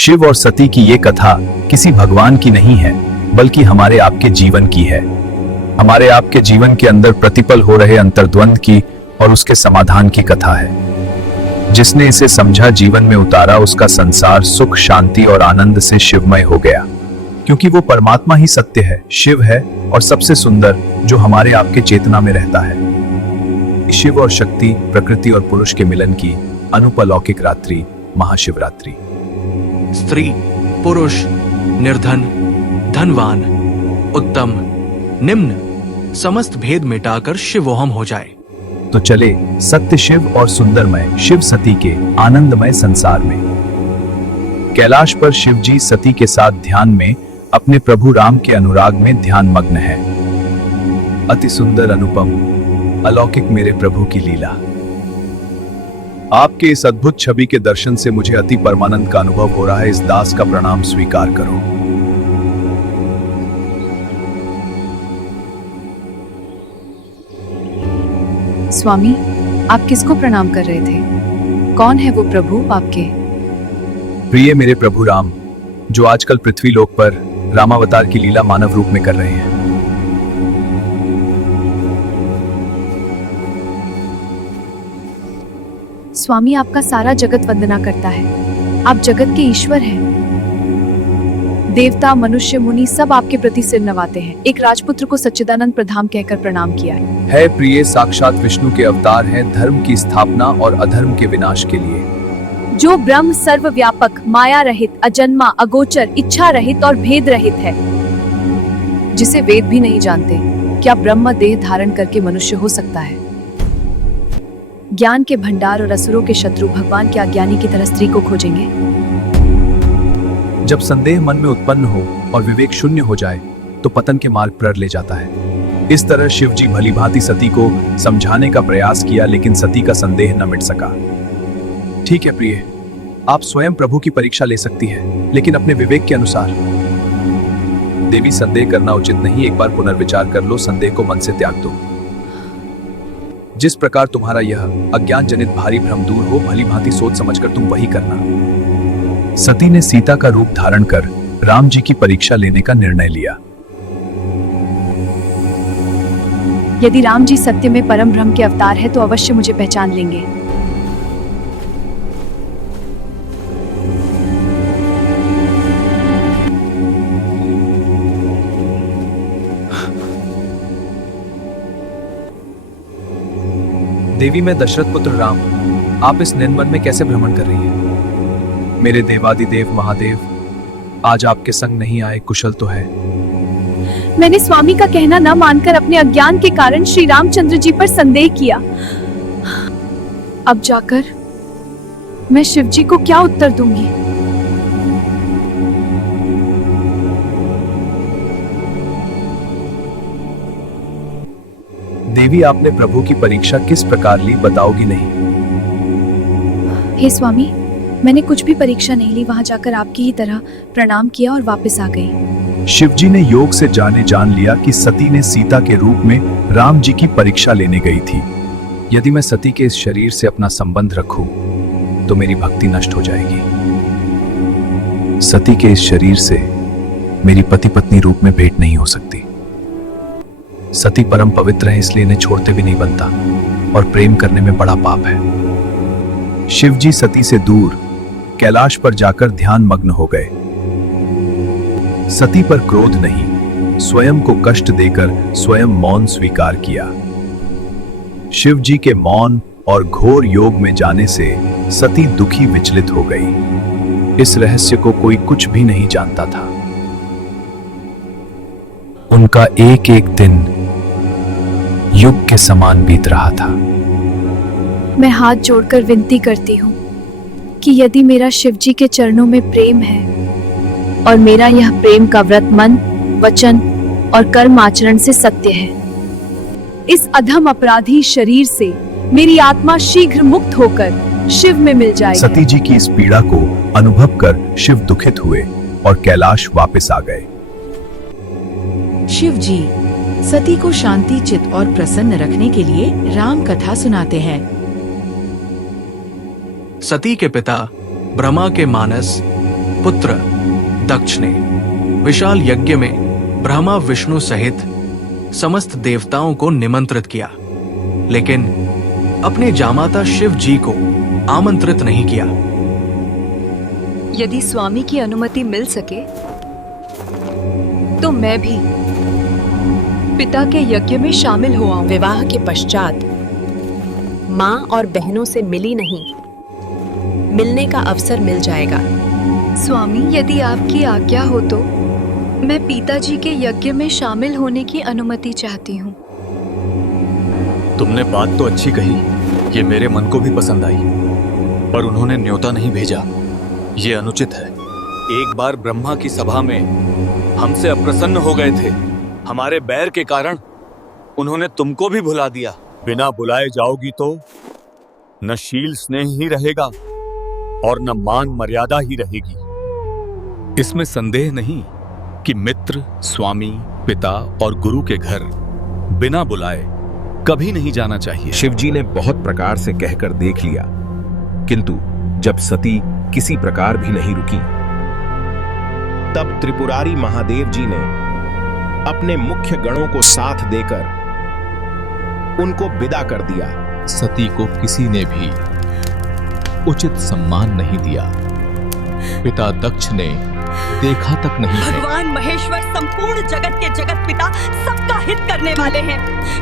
शिव और सती की ये कथा किसी भगवान की नहीं है, बल्कि हमारे आपके जीवन की है। हमारे आपके जीवन के अंदर प्रतिपल हो रहे अंतर्द्वंद की और उसके समाधान की कथा है। जिसने इसे समझा, जीवन में उतारा, उसका संसार सुख, शांति और आनंद से शिवमय हो गया। क्योंकि वो परमात्मा ही सत्य है, शिव है और सबसे सुंदर, जो हमारे आपके चेतना में रहता है। शिव और शक्ति, प्रकृति और पुरुष के मिलन की अनुपलौकिक रात्रि, महाशिवरात्रि। स्त्री, पुरुष, निर्धन, धनवान, उत्तम, निम्न, समस्त भेद मिटाकर शिवोहम हो जाए। तो चले सत्य शिव और सुंदरमय शिव सती के आनंदमय संसार में। कैलाश पर शिव जी सती के साथ ध्यान में अपने प्रभु राम के अनुराग में ध्यान मग्न है। अति सुंदर, अनुपम, अलौकिक मेरे प्रभु की लीला। आपके इस अद्भुत छवि के दर्शन से मुझे अति परमानंद का अनुभव हो रहा है। इस दास का प्रणाम स्वीकार करो। स्वामी, आप किसको प्रणाम कर रहे थे? कौन है वो प्रभु आपके? प्रिय मेरे प्रभु राम, जो आजकल पृथ्वी लोक पर रामावतार की लीला मानव रूप में कर रहे हैं। स्वामी, आपका सारा जगत वंदना करता है। आप जगत के ईश्वर हैं। देवता, मनुष्य, मुनि सब आपके प्रति सिर नवाते हैं। एक राजपुत्र को सच्चिदानंद प्रधाम कहकर प्रणाम किया है। प्रिय, साक्षात विष्णु के अवतार हैं, धर्म की स्थापना और अधर्म के विनाश के लिए। जो ब्रह्म सर्वव्यापक, माया रहित, अजन्मा, अगोचर, इच्छा रहित और भेद रहित है, जिसे वेद भी नहीं जानते, क्या ब्रह्म देह धारण करके मनुष्य हो सकता है? ज्ञान के भंडार और असुरों के शत्रु भगवान के अज्ञानी की तरह स्त्री को खोजेंगे। जब संदेह मन में उत्पन्न हो और विवेक शून्य हो जाए, तो पतन के मार्ग पर ले जाता है। इस तरह शिव जी भली भांति सती को समझाने का प्रयास किया, लेकिन सती का संदेह न मिट सका। ठीक है प्रिय, आप स्वयं प्रभु की परीक्षा ले सकती है, लेकिन अपने विवेक के अनुसार। देवी, संदेह करना उचित नहीं। एक बार पुनर्विचार कर लो, संदेह को मन से त्याग दो। जिस प्रकार तुम्हारा यह अज्ञान जनित भारी भ्रम दूर हो, भली भांति सोच समझकर तुम वही करना। सती ने सीता का रूप धारण कर राम जी की परीक्षा लेने का निर्णय लिया। यदि राम जी सत्य में परम ब्रह्म के अवतार है, तो अवश्य मुझे पहचान लेंगे। देवी, मैं दशरथ पुत्र राम, आप इस निन्वन में कैसे भ्रमण कर रही हैं? मेरे देवादिदेव महादेव आज आपके संग नहीं आए, कुशल तो है? मैंने स्वामी का कहना न मानकर अपने अज्ञान के कारण श्री रामचंद्र जी पर संदेह किया। अब जाकर मैं शिव जी को क्या उत्तर दूंगी? देवी, आपने प्रभु की परीक्षा किस प्रकार ली, बताओगी नहीं? हे स्वामी, मैंने कुछ भी परीक्षा नहीं ली। वहां जाकर आपकी ही तरह प्रणाम किया और वापस आ गई। शिव जी ने योग से जान लिया कि सती ने सीता के रूप में राम जी की परीक्षा लेने गई थी। यदि मैं सती के इस शरीर से अपना संबंध रखूं, तो मेरी भक्ति नष्ट हो जाएगी। सती के इस शरीर से मेरी पति पत्नी रूप में भेंट नहीं हो सकती। सती परम पवित्र है, इसलिए इन्हें छोड़ते भी नहीं बनता, और प्रेम करने में बड़ा पाप है। शिव जी सती से दूर कैलाश पर जाकर ध्यान मग्न हो गए। सती पर क्रोध नहीं, स्वयं को कष्ट देकर स्वयं मौन स्वीकार किया। शिव जी के मौन और घोर योग में जाने से सती दुखी, विचलित हो गई। इस रहस्य को कोई कुछ भी नहीं जानता था। उनका एक एक दिन युग के समान बीत रहा था। मैं हाथ जोड़कर विनती करती हूँ कि यदि मेरा शिव जी के चरणों में प्रेम है और मेरा यह प्रेम का व्रत मन, वचन और कर्म आचरण से सत्य है, इस अधम अपराधी शरीर से मेरी आत्मा शीघ्र मुक्त होकर शिव में मिल जाएगी। सती जी की इस पीड़ा को अनुभव कर शिव दुखित हुए और कैलाश वापस आ गए। शिव जी सती को शांति चित और प्रसन्न रखने के लिए राम कथा सुनाते हैं। सती के पिता ब्रह्मा के मानस पुत्र दक्ष ने विशाल यज्ञ में ब्रह्मा विष्णु सहित समस्त देवताओं को निमंत्रित किया, लेकिन अपने जामाता शिव जी को आमंत्रित नहीं किया। यदि स्वामी की अनुमति मिल सके तो मैं भी पिता के यज्ञ में शामिल हो आऊं। विवाह के पश्चात माँ और बहनों से मिली नहीं, मिलने का अवसर मिल जाएगा। स्वामी, यदि आपकी आज्ञा हो तो मैं पिताजी के यज्ञ में शामिल होने की अनुमति चाहती हूँ। तुमने बात तो अच्छी कही, ये मेरे मन को भी पसंद आई, पर उन्होंने न्योता नहीं भेजा, ये अनुचित है। एक बार ब्रह्मा की सभा में हमसे अप्रसन्न हो गए थे, हमारे बैर के कारण उन्होंने तुमको भी भुला दिया। बिना बुलाए जाओगी तो न शील स्नेह ही रहेगा और न मान मर्यादा ही रहेगी। इसमें संदेह नहीं कि मित्र, स्वामी, पिता और गुरु के घर बिना बुलाए कभी नहीं जाना चाहिए। शिवजी ने बहुत प्रकार से कहकर देख लिया, किंतु जब सती किसी प्रकार भी नहीं रुकी, तब त्रिपुरारी महादेव जी ने अपने मुख्य गणों को साथ देकर उनको विदा कर दिया। सती को किसी ने भी उचित सम्मान नहीं दिया। पिता दक्ष ने देखा तक नहीं है। भगवान महेश्वर संपूर्ण जगत के जगत पिता, सबका हित करने वाले हैं।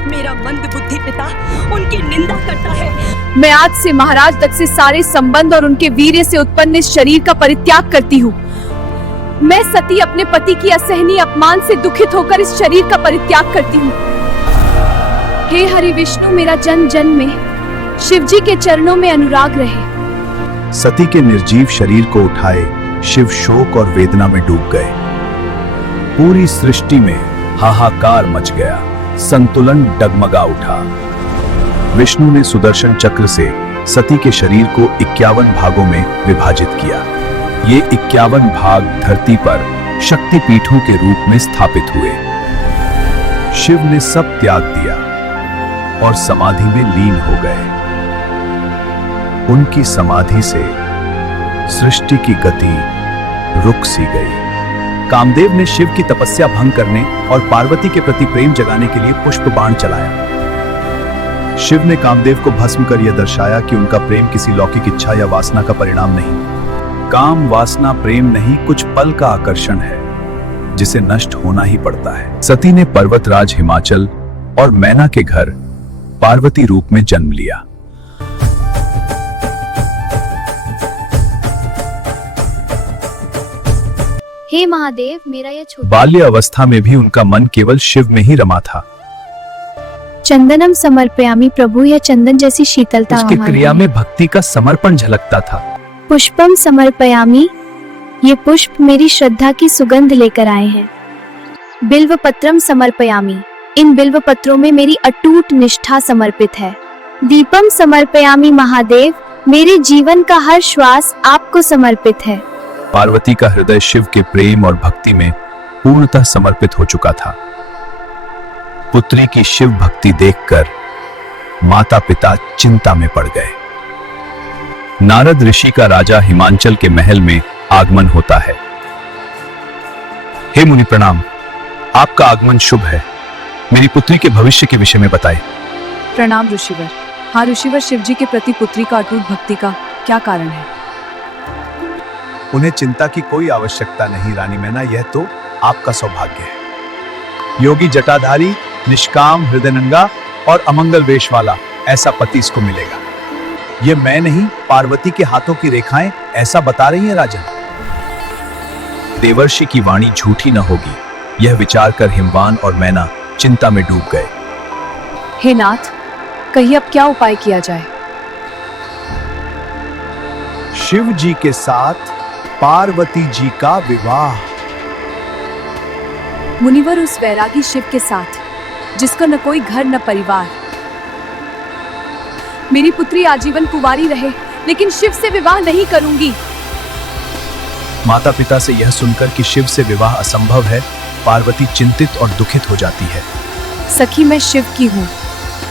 मेरा मंद बुद्धि पिता उनकी निंदा करता है। मैं आज से महाराज तक से सारे संबंध और उनके वीर्य से उत्पन्न इस शरीर का परित्याग करती हूँ। मैं सती अपने पति की असहनीय अपमान से दुखित होकर इस शरीर का परित्याग करती हूँ। हे हरि विष्णु, मेरा जन्म जन्म में शिवजी के चरणों में अनुराग रहे। सती के निर्जीव शरीर को उठाए शिव शोक और वेदना में डूब गए। पूरी सृष्टि में हाहाकार मच गया, संतुलन डगमगा उठा। विष्णु ने सुदर्शन चक्र से सती के शरीर को 51 भागों में विभाजित किया। ये 51 भाग धरती पर शक्ति पीठों के रूप में स्थापित हुए। शिव ने सब त्याग दिया और समाधि में लीन हो गए। उनकी समाधि से सृष्टि की गति रुक सी गई। कामदेव ने शिव की तपस्या भंग करने और पार्वती के प्रति प्रेम जगाने के लिए पुष्प बाण चलाया। शिव ने कामदेव को भस्म कर यह दर्शाया कि उनका प्रेम किसी लौकिक इच्छा या वासना का परिणाम नहीं। काम, वासना, प्रेम नहीं, कुछ पल का आकर्षण है जिसे नष्ट होना ही पड़ता है। सती ने पर्वतराज हिमाचल और मैना के घर पार्वती रूप में जन्म लिया। हे महादेव, मेरा यह छोटा बाल्य अवस्था में भी उनका मन केवल शिव में ही रमा था। चंदनम समर्पयामि प्रभु, यह चंदन जैसी शीतलता उसकी हमारे क्रिया में। में भक्ति का समर्पण झलकता था। पुष्पम समर्पयामि, ये पुष्प मेरी श्रद्धा की सुगंध लेकर आए हैं। बिल्व पत्रम समर्पयामि, इन बिल्व पत्रों में मेरी अटूट निष्ठा समर्पित है। दीपम समर्पयामि महादेव, मेरे जीवन का हर श्वास आपको समर्पित है। पार्वती का हृदय शिव के प्रेम और भक्ति में पूर्णतः समर्पित हो चुका था। पुत्री की शिव भक्ति देखकर माता पिता चिंता में पड़ गए। नारद ऋषि का राजा हिमांचल के महल में आगमन होता है। हे मुनि प्रणाम, आपका आगमन शुभ है। मेरी पुत्री के भविष्य के विषय में बताएं। प्रणाम ऋषिवर। हाँ ऋषिवर, शिवजी के प्रति पुत्री का अटूट भक्ति का क्या कारण है? उन्हें चिंता की कोई आवश्यकता नहीं रानी मैना, यह तो आपका सौभाग्य है। योगी जटाधारी, निष्काम, हृदयनंगा और अमंगल वेश वाला ऐसा पति इसको मिलेगा। ये मैं नहीं, पार्वती के हाथों की रेखाएं ऐसा बता रही हैं राजन। देवर्षि की वाणी झूठी न होगी, यह विचार कर हिमवान और मैना चिंता में डूब गए। हे नाथ, कहिए अब क्या उपाय किया जाए? शिव जी के साथ पार्वती जी का विवाह। मुनिवर, उस वैरागी शिव के साथ जिसका न कोई घर न परिवार। मेरी पुत्री आजीवन कुंवारी रहे, लेकिन शिव से विवाह नहीं करूंगी। माता पिता से यह सुनकर कि शिव से विवाह असंभव है, पार्वती चिंतित और दुखित हो जाती है। सखी, मैं शिव की हूँ,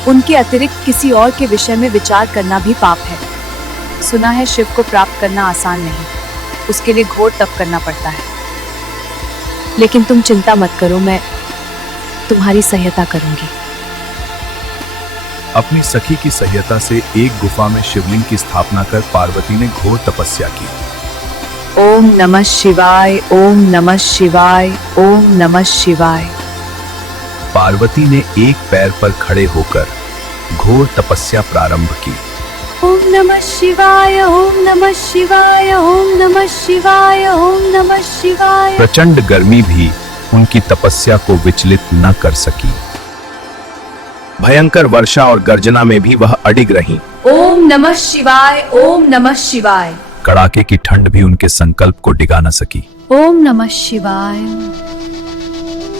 उनके अतिरिक्त किसी और के विषय में विचार करना भी पाप है। सुना है शिव को प्राप्त करना आसान नहीं। उसके लिए घोर तप करना पड़ता है। लेकिन तुम चिंता मत करो, मैं तुम्हारी सहायता करूंगी। अपनी सखी की सहायता से एक गुफा में शिवलिंग की स्थापना कर पार्वती ने घोर तपस्या की। ओम नमः शिवाय, ओम नमः शिवाय, ओम नमः शिवाय। पार्वती ने एक पैर पर खड़े होकर घोर तपस्या प्रारंभ की। ओम नमः शिवाय, ओम नमः शिवाय, ओम नमः शिवाय, ओम नमः शिवाय। प्रचंड गर्मी भी उनकी तपस्या को विचलित न कर सकी। भयंकर वर्षा और गर्जना में भी वह अडिग रहीं। ओम नमः शिवाय, ओम नमः शिवाय। कड़ाके की ठंड भी उनके संकल्प को डिगा न सकी। ओम नमः शिवाय।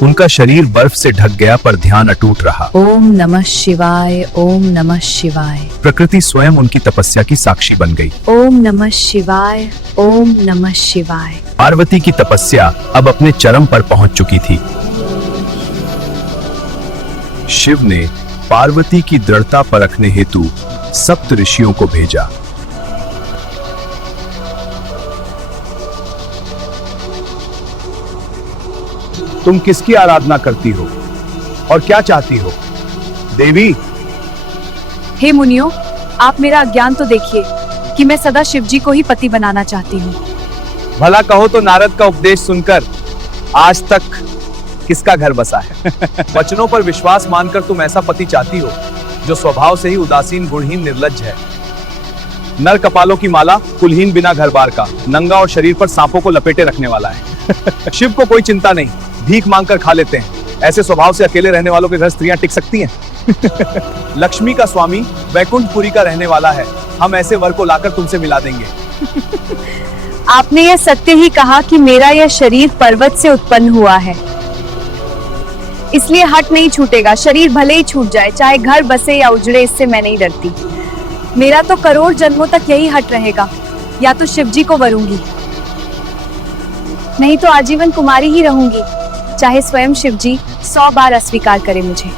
उनका शरीर बर्फ से ढक गया पर ध्यान अटूट रहा। ओम नमः शिवाय, ओम नमः शिवाय। प्रकृति स्वयं उनकी तपस्या की साक्षी बन गई। ओम नमः शिवाय, ओम नमः शिवाय। पार्वती की तपस्या अब अपने चरम पर पहुंच चुकी थी। शिव ने पार्वती की दृढ़ता परखने हेतु सप्त ऋषियों को भेजा। तुम किसकी आराधना करती हो और क्या चाहती हो देवी? हे मुनियों, आप मेरा अज्ञान तो देखिए कि मैं सदा शिव जी को ही पति बनाना चाहती हूँ। भला कहो तो नारद का उपदेश सुनकर आज तक किसका घर बसा है? वचनों पर विश्वास मानकर तुम ऐसा पति चाहती हो जो स्वभाव से ही उदासीन, गुणहीन, निर्लज्ज है। नर कपालों की माला, कुलहीन, बिना घर बार का, नंगा और शरीर पर सांपों को लपेटे रखने वाला है। शिव को कोई चिंता नहीं, भीख मांगकर खा लेते हैं। ऐसे स्वभाव से अकेले रहने वालों के घर स्त्रियां टिक सकती हैं? लक्ष्मी का स्वामी वैकुंठपुरी का रहने वाला है। हम ऐसे वर को लाकर तुमसे मिला देंगे। आपने यह सत्य ही कहा कि मेरा यह शरीर पर्वत से उत्पन्न हुआ है, इसलिए हट नहीं छूटेगा। शरीर भले ही छूट जाए, चाहे घर बसे या उजड़े, इससे मैं नहीं डरती। मेरा तो करोड़ जन्मों तक यही हट रहेगा। या तो शिव जी को वरूंगी, नहीं तो आजीवन कुमारी ही रहूंगी, चाहे स्वयं शिव जी 100 बार अस्वीकार करे मुझे।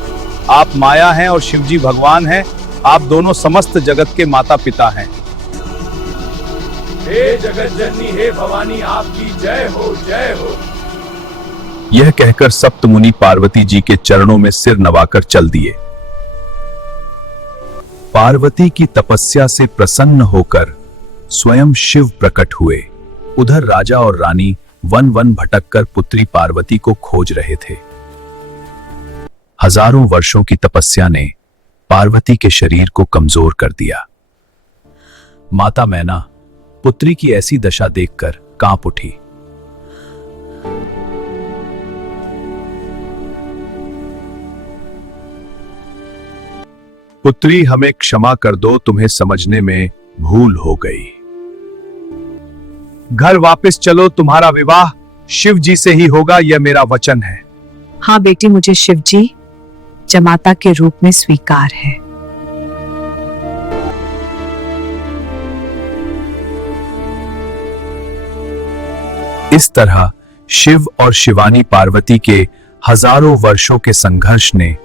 आप माया हैं और शिव जी भगवान हैं। आप दोनों समस्त जगत के माता पिता हैं। हे जगत जननी, हे भवानी, आपकी जय हो, जय हो। यह कहकर सप्त मुनि पार्वती जी के चरणों में सिर नवाकर चल दिए। पार्वती की तपस्या से प्रसन्न होकर स्वयं शिव प्रकट हुए। उधर राजा और रानी वन वन भटककर पुत्री पार्वती को खोज रहे थे। हजारों वर्षों की तपस्या ने पार्वती के शरीर को कमजोर कर दिया। माता मैना पुत्री की ऐसी दशा देखकर कांप उठी। पुत्री, हमें क्षमा कर दो, तुम्हें समझने में भूल हो गई। घर वापस चलो, तुम्हारा विवाह शिव जी से ही होगा, यह मेरा वचन है। हाँ बेटी, मुझे शिव जी जमाता के रूप में स्वीकार है। इस तरह शिव और शिवानी पार्वती के हजारों वर्षों के संघर्ष ने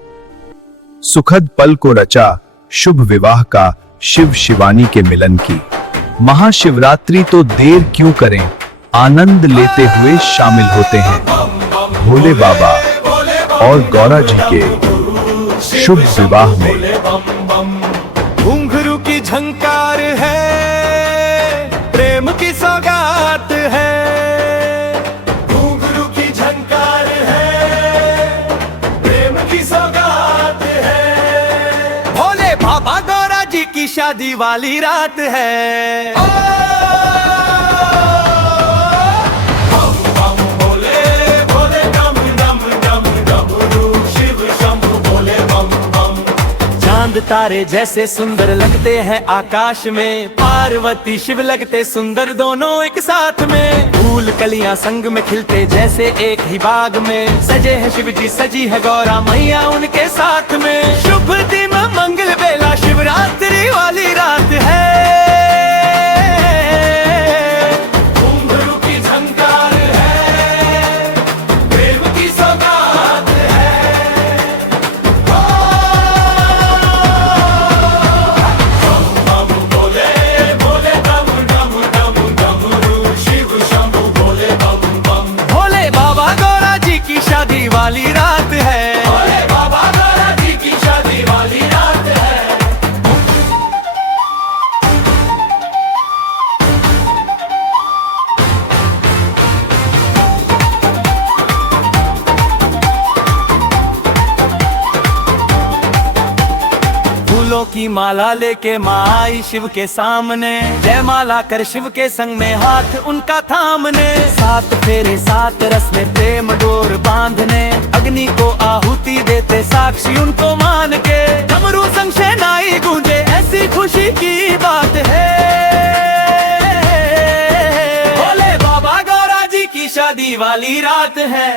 सुखद पल को रचा। शुभ विवाह का शिव शिवानी के मिलन की महाशिवरात्रि तो देर क्यों करें, आनंद लेते हुए शामिल होते हैं भोले बाबा और गौरा जी के शुभ विवाह में। घुंघरू की झंकार है, प्रेम की सौगात है। घुंघरू की झंकार है, प्रेम की सौगात है। भोले बाबा गौरा जी की शादी वाली रात है। चांद तारे जैसे सुंदर लगते हैं आकाश में, पार्वती शिव लगते सुंदर दोनों एक साथ में। फूल कलियां संग में खिलते जैसे एक ही बाग में, सजे हैं शिव जी, सजी है गौरा मैया उनके साथ में। शुभ दिन मंगल बेला शिवरात्रि वाली रात है। घुंघरू की झंकार है, प्रेम की सौगात है। फूलों की माला लेके माँ आई शिव के सामने, जय माला कर शिव के संग में हाथ उनका थामने। 7 फेरे 7 रस में प्रेम डोर बांधने, अग्नि को आहुति देते साक्षी उनको मान के। डमरू संग शहनाई गूंजे ऐसी खुशी की बात है, भोले बाबा गौरा जी की शादी वाली रात है।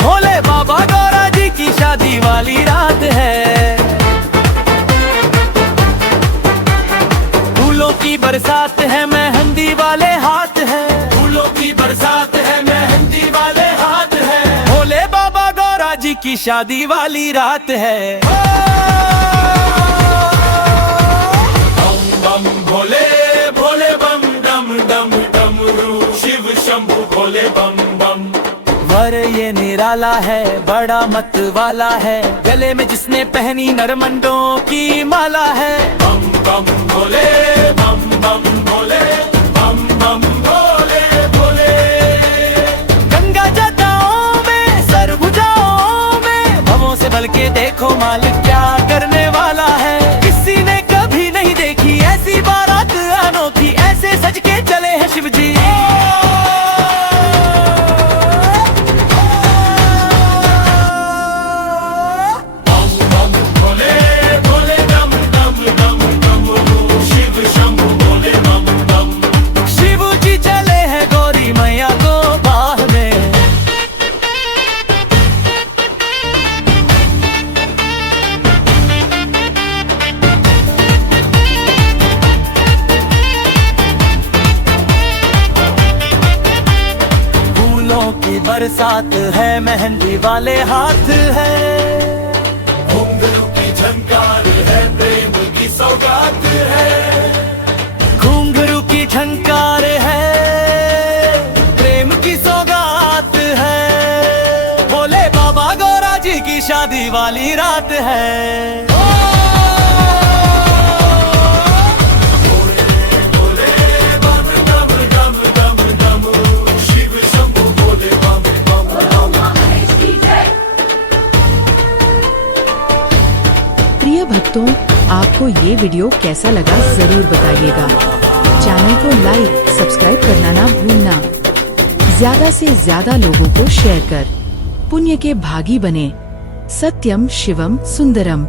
भोले बाबा गौरा जी की शादी वाली रात है। फूलों की बरसात है मेहंदी वाले हाथ है, फूलों की बरसात है मेहंदी वाले हाथ है। भोले बाबा गौरा जी की शादी वाली रात है। बम बम भोले भोले बम डम डम डमरू शिव शंभु भोले बम बम। वर ये निराला है बड़ा मत वाला है, गले में जिसने पहनी नरमंडों की माला है। बम बम भोले बम बम भोले बम बम भोले भोले। गंगा जटाओं में सर भुजाओं में, भवों से बल के देखो मालिक क्या करने वाला है। किसी ने कभी नहीं देखी ऐसी बारात अनोखी, ऐसे सज के चले हैं शिव जी। बरसात है मेहंदी वाले हाथ है, घुंघरू की झंकार है प्रेम की सौगात है। घुंघरू की झंकार है प्रेम की सौगात है, भोले बाबा गौरा जी की शादी वाली रात है। प्रिय भक्तों, आपको ये वीडियो कैसा लगा जरूर बताइएगा। चैनल को लाइक सब्सक्राइब करना ना भूलना। ज्यादा से ज्यादा लोगों को शेयर कर पुण्य के भागी बने। सत्यम शिवम सुंदरम।